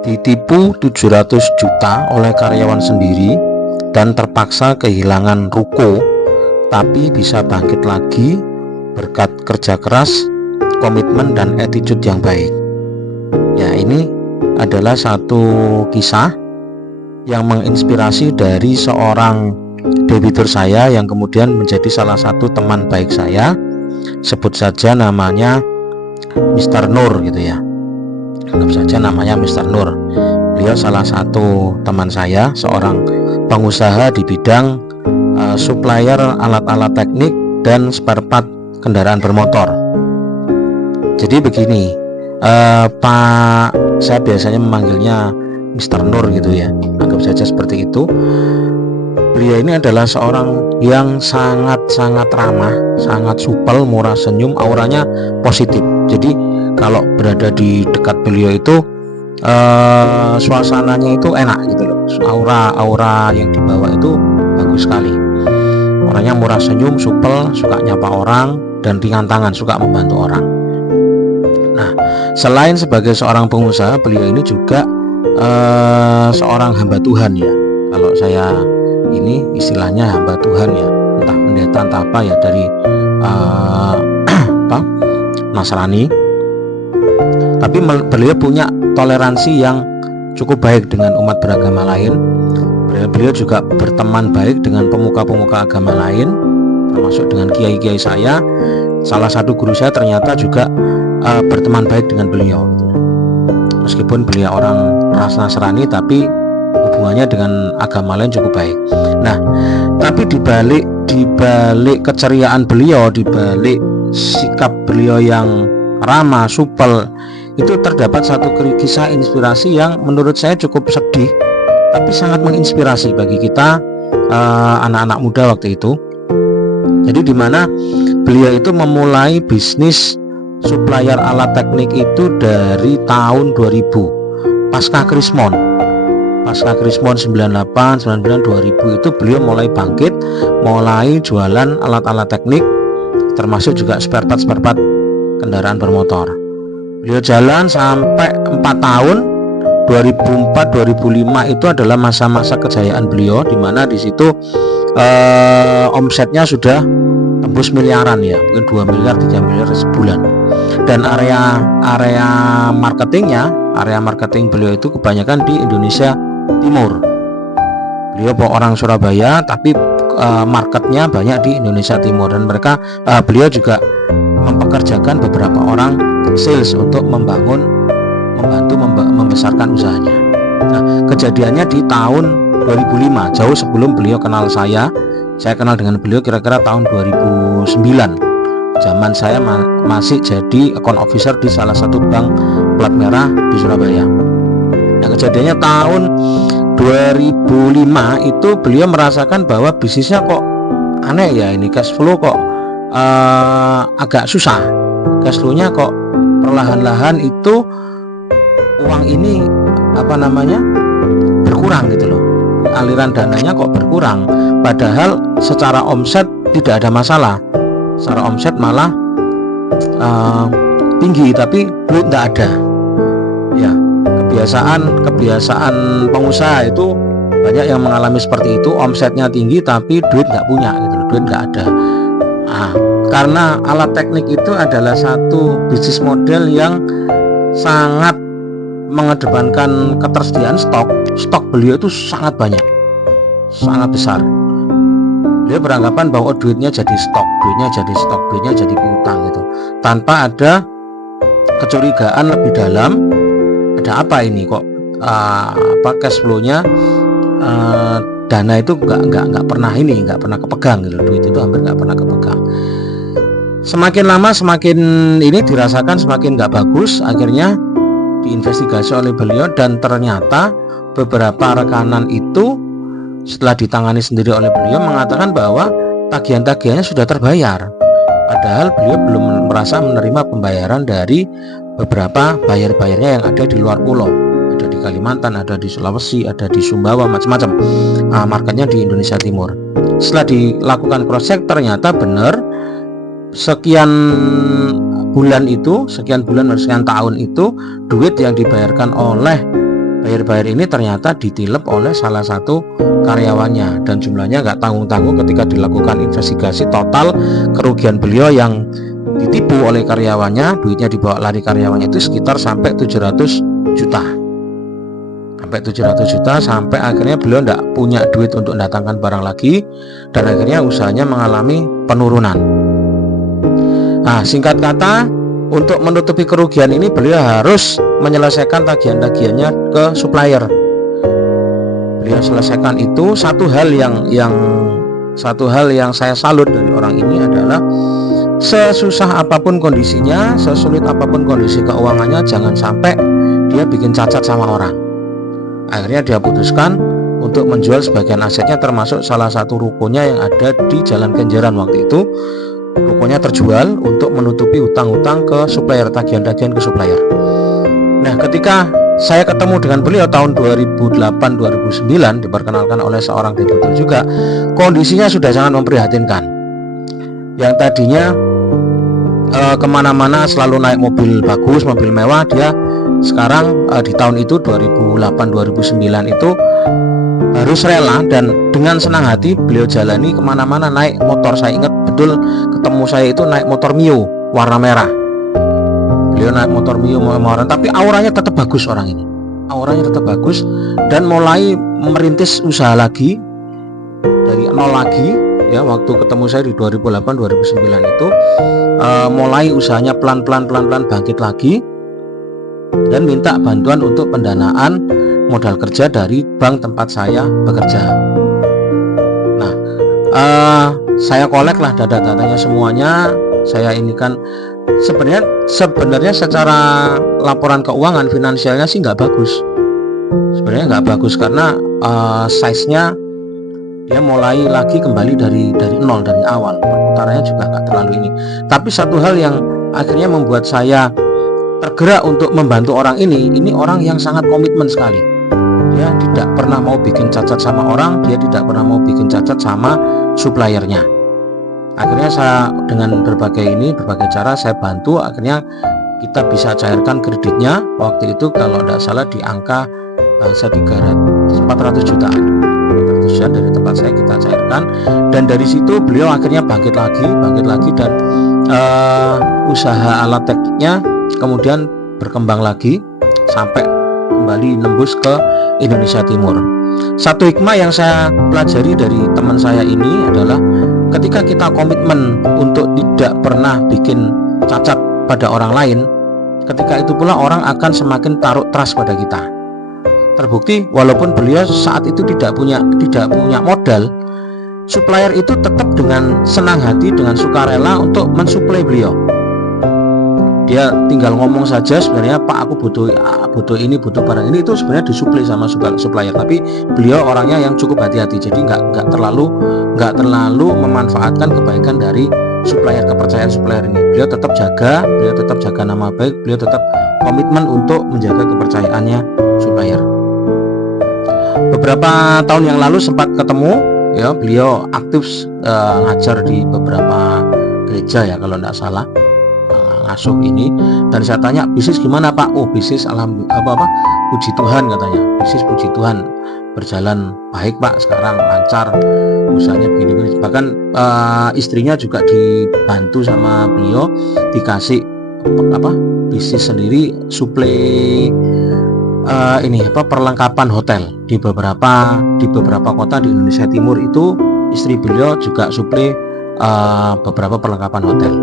Ditipu 700 juta oleh karyawan sendiri dan terpaksa kehilangan ruko, tapi bisa bangkit lagi berkat kerja keras, komitmen dan attitude yang baik. Ya, ini adalah satu kisah yang menginspirasi dari seorang debitur saya yang kemudian menjadi salah satu teman baik saya. Sebut saja namanya Mr. Nur gitu ya. Anggap saja namanya Mr. Nur. Beliau salah satu teman saya, seorang pengusaha di bidang supplier alat-alat teknik dan spare part kendaraan bermotor. Jadi begini, Pak, saya biasanya memanggilnya Mr. Nur gitu ya, anggap saja seperti itu. Beliau ini adalah seorang yang sangat-sangat ramah, sangat supel, murah senyum, auranya positif. Jadi kalau berada di dekat beliau itu suasananya itu enak gitu loh. Aura yang dibawa itu bagus sekali. Orangnya murah senyum, supel, suka nyapa orang dan ringan tangan, suka membantu orang. Nah, selain sebagai seorang pengusaha, beliau ini juga seorang hamba Tuhan ya. Kalau saya ini istilahnya hamba Tuhan ya, entah pendeta entah apa ya, dari Nasrani. Tapi beliau punya toleransi yang cukup baik dengan umat beragama lain. Beliau juga berteman baik dengan pemuka-pemuka agama lain, termasuk dengan kiai-kiai saya. Salah satu guru saya ternyata juga berteman baik dengan beliau. Meskipun beliau orang ras Nasrani, tapi hubungannya dengan agama lain cukup baik. Nah, tapi dibalik keceriaan beliau, dibalik sikap beliau yang ramah, supel, itu terdapat satu kisah inspirasi yang menurut saya cukup sedih, tapi sangat menginspirasi bagi kita anak-anak muda waktu itu. Jadi di mana beliau itu memulai bisnis supplier alat teknik itu dari tahun 2000, pasca Krismon 98, 99, 2000 itu beliau mulai bangkit, mulai jualan alat-alat teknik, termasuk juga spare part kendaraan bermotor. Beliau jalan sampai 4 tahun. 2004-2005 itu adalah masa-masa kejayaan beliau, di mana di situ omsetnya sudah tembus miliaran ya, mungkin 2 miliar 3 miliar sebulan. Dan area marketing beliau itu kebanyakan di Indonesia Timur. Beliau orang Surabaya, tapi marketnya banyak di Indonesia Timur, dan beliau juga mempekerjakan beberapa orang sales untuk membantu membesarkan usahanya. Nah, kejadiannya di tahun 2005, jauh sebelum beliau kenal saya. Saya kenal dengan beliau kira-kira tahun 2009. Zaman saya masih jadi account officer di salah satu bank plat merah di Surabaya. Nah, kejadiannya tahun 2005 itu beliau merasakan bahwa bisnisnya kok aneh ya, ini cash flow kok agak susah. Cash flow-nya kok perlahan-lahan itu uang ini berkurang gitu loh. Aliran dananya kok berkurang, padahal secara omset tidak ada masalah. Secara omset malah tinggi, tapi duit tidak ada. Ya, kebiasaan pengusaha itu banyak yang mengalami seperti itu. Omsetnya tinggi tapi duit nggak punya gitu, duit nggak ada. Nah, karena alat teknik itu adalah satu bisnis model yang sangat mengedepankan ketersediaan stok beliau itu sangat banyak, sangat besar. Beliau beranggapan bahwa duitnya jadi stok, duitnya jadi piutang gitu, tanpa ada kecurigaan lebih dalam. Ada apa ini kok cash flow-nya dana itu nggak pernah kepegang gitu, duit itu hampir nggak pernah kepegang. Semakin lama semakin ini dirasakan semakin nggak bagus. Akhirnya diinvestigasi oleh beliau, dan ternyata beberapa rekanan itu setelah ditangani sendiri oleh beliau mengatakan bahwa tagihan-tagihannya sudah terbayar, padahal beliau belum merasa menerima pembayaran dari beberapa bayar-bayarnya yang ada di luar pulau. Ada di Kalimantan, ada di Sulawesi, ada di Sumbawa, macam-macam. Marketnya di Indonesia Timur. Setelah dilakukan cross check, ternyata benar sekian bulan itu, sekian bulan sekian tahun itu, duit yang dibayarkan oleh buyer ini ternyata ditilep oleh salah satu karyawannya, dan jumlahnya nggak tanggung-tanggung. Ketika dilakukan investigasi, total kerugian beliau yang ditipu oleh karyawannya, duitnya dibawa lari karyawannya itu sekitar sampai 700 juta, sampai akhirnya beliau nggak punya duit untuk mendatangkan barang lagi, dan akhirnya usahanya mengalami penurunan. Nah, singkat kata, untuk menutupi kerugian ini beliau harus menyelesaikan tagihan-tagihannya ke supplier. Beliau selesaikan itu. Satu hal yang saya salut dari orang ini adalah sesusah apapun kondisinya, sesulit apapun kondisi keuangannya, jangan sampai dia bikin cacat sama orang. Akhirnya dia putuskan untuk menjual sebagian asetnya, termasuk salah satu rukonya yang ada di Jalan Kenjeran waktu itu. Rukonya terjual untuk menutupi hutang-hutang ke supplier, tagihan-tagihan ke supplier. Nah, ketika saya ketemu dengan beliau tahun 2008-2009, diperkenalkan oleh seorang debitur juga, kondisinya sudah sangat memprihatinkan. Yang tadinya kemana-mana selalu naik mobil bagus, mobil mewah, dia sekarang di tahun itu 2008-2009 itu harus rela dan dengan senang hati beliau jalani kemana-mana naik motor. Saya ingat betul ketemu saya itu naik motor Mio warna merah. Beliau naik motor Mio warna, tapi auranya tetap bagus orang ini. Auranya tetap bagus dan mulai merintis usaha lagi dari nol lagi. Ya, waktu ketemu saya di 2008-2009 itu mulai usahanya pelan-pelan bangkit lagi dan minta bantuan untuk pendanaan modal kerja dari bank tempat saya bekerja. Nah, saya kolek lah data-datanya semuanya. Saya ini kan sebenarnya secara laporan keuangan finansialnya sih nggak bagus. Sebenarnya nggak bagus karena size-nya dia mulai lagi kembali dari nol, dari awal. Perputarannya juga nggak terlalu ini. Tapi satu hal yang akhirnya membuat saya tergerak untuk membantu orang ini orang yang sangat komitmen sekali. Dia tidak pernah mau bikin cacat sama orang, dia tidak pernah mau bikin cacat sama suppliernya. Akhirnya saya dengan berbagai cara saya bantu, akhirnya kita bisa cairkan kreditnya. Waktu itu kalau tidak salah di angka 400 jutaan dari tempat saya kita cairkan, dan dari situ beliau akhirnya bangkit lagi dan usaha alat tekniknya kemudian berkembang lagi sampai kembali nembus ke Indonesia Timur. Satu hikmah yang saya pelajari dari teman saya ini adalah ketika kita komitmen untuk tidak pernah bikin cacat pada orang lain, ketika itu pula orang akan semakin taruh trust pada kita. Terbukti walaupun beliau saat itu tidak punya modal, supplier itu tetap dengan senang hati, dengan sukarela untuk mensuplai beliau. Dia tinggal ngomong saja, sebenarnya Pak aku butuh ini, butuh barang ini, itu sebenarnya disuplai sama supplier. Tapi beliau orangnya yang cukup hati-hati, jadi nggak terlalu memanfaatkan kebaikan dari supplier, kepercayaan supplier ini. Beliau tetap jaga nama baik, beliau tetap komitmen untuk menjaga kepercayaannya supplier. Beberapa tahun yang lalu sempat ketemu, ya, beliau aktif ngajar di beberapa gereja ya kalau tidak salah, ngasuh ini. Dan saya tanya, bisnis gimana Pak? Oh, bisnis alhamdulillah puji Tuhan katanya, bisnis puji Tuhan berjalan baik Pak, sekarang lancar, usahanya begini. Bahkan istrinya juga dibantu sama beliau, dikasih bisnis sendiri, suplai perlengkapan hotel di beberapa kota di Indonesia Timur. Itu istri beliau juga suplai beberapa perlengkapan hotel.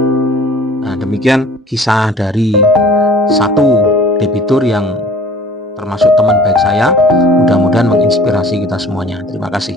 Nah, demikian kisah dari satu debitur yang termasuk teman baik saya. Mudah-mudahan menginspirasi kita semuanya. Terima kasih.